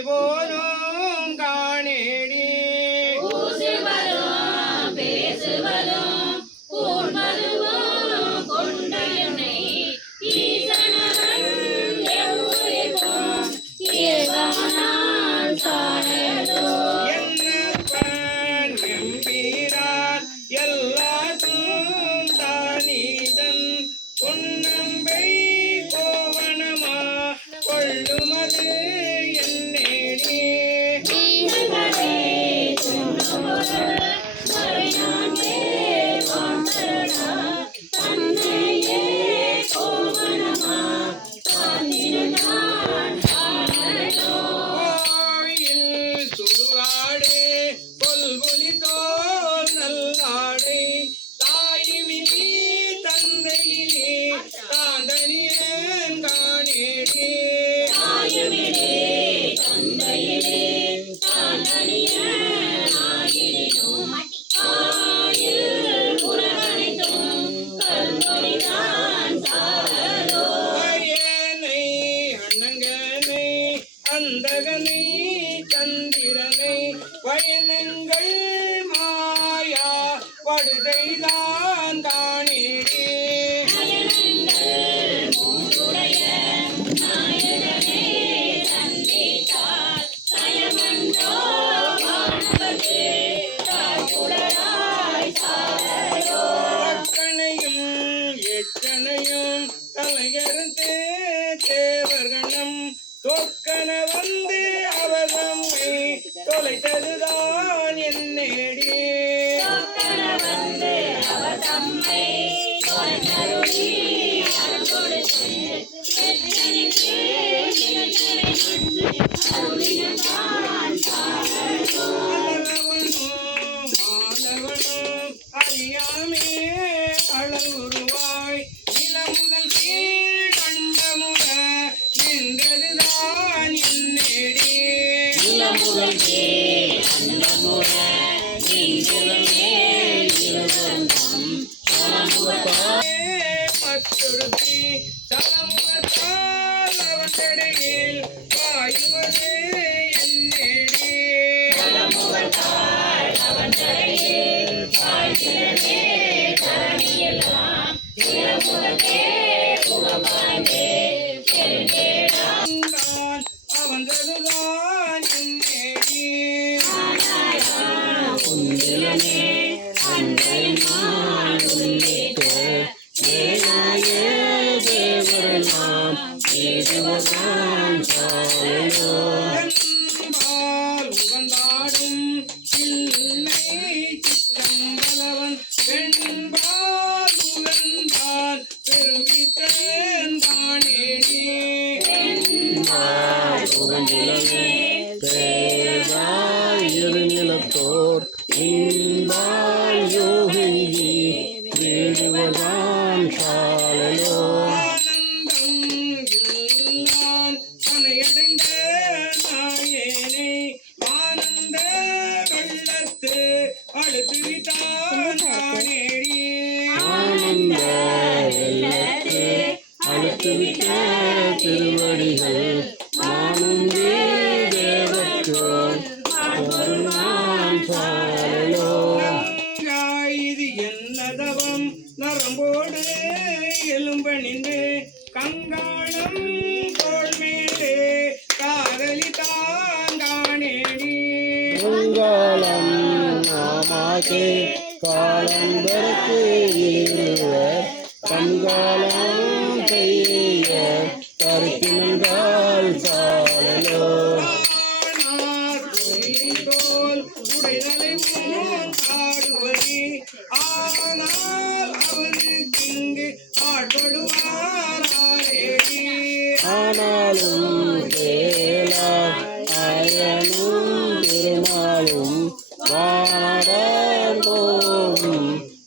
boy. படுதைதான் Thank you. கடலில் பாயுவது என்னேடி? அவங்கதுதான் என்னேடி? pastor கதவம் நரம்போடு எலும்ப நின்று கங்காளம் தோல் மேலே காதலி தாங்கானேடி. கங்காளம் நாமாக்கே காலம் வரக்கு கங்காளம் வானாலும் கேளா அயனும் திருமாலும் வானோம்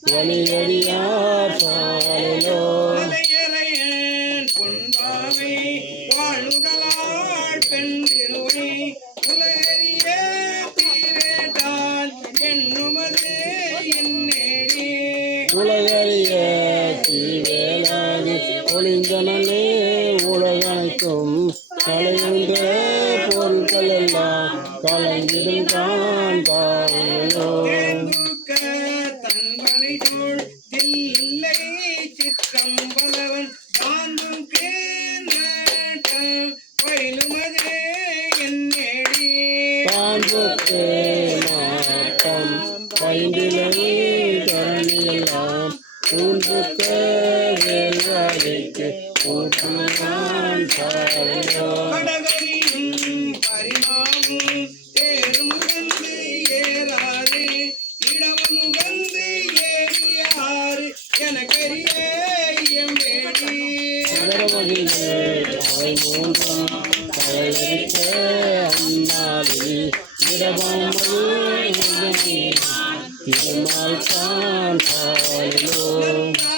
வழியடியார் பாலிலோ வாழ்தலாள் எல்லாம் கலைஞ்சிடும் காண்பாயோ தன்மனை சூழ் தில்லை சித்தம் பலவன் தானும் கேட்டம் பயிலுமதே என்னேடி பாம்புக்கு 天马长在龙。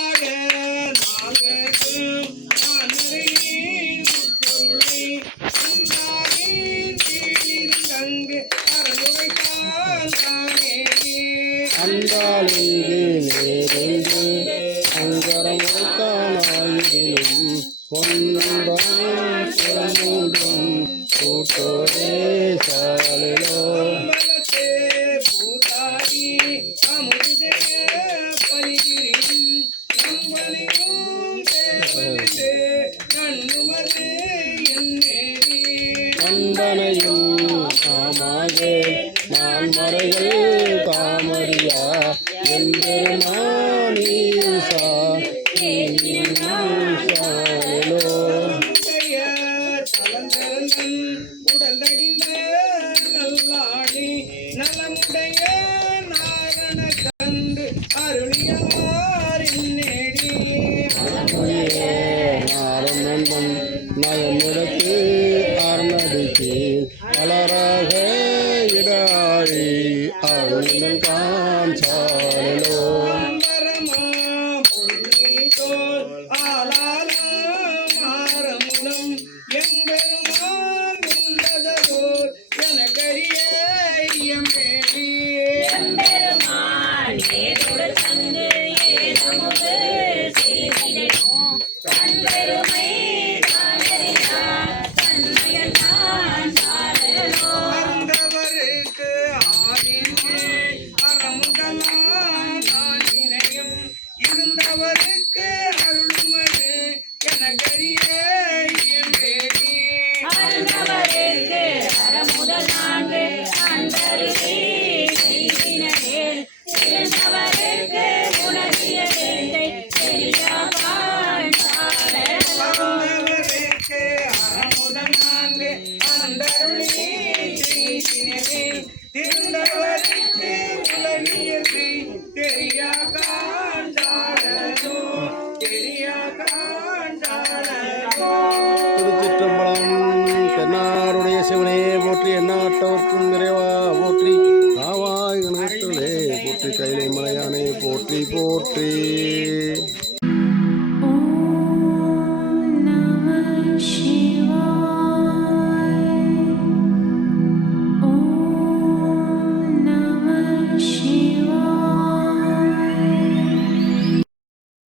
நம்பலியும் Now you're போற்றி.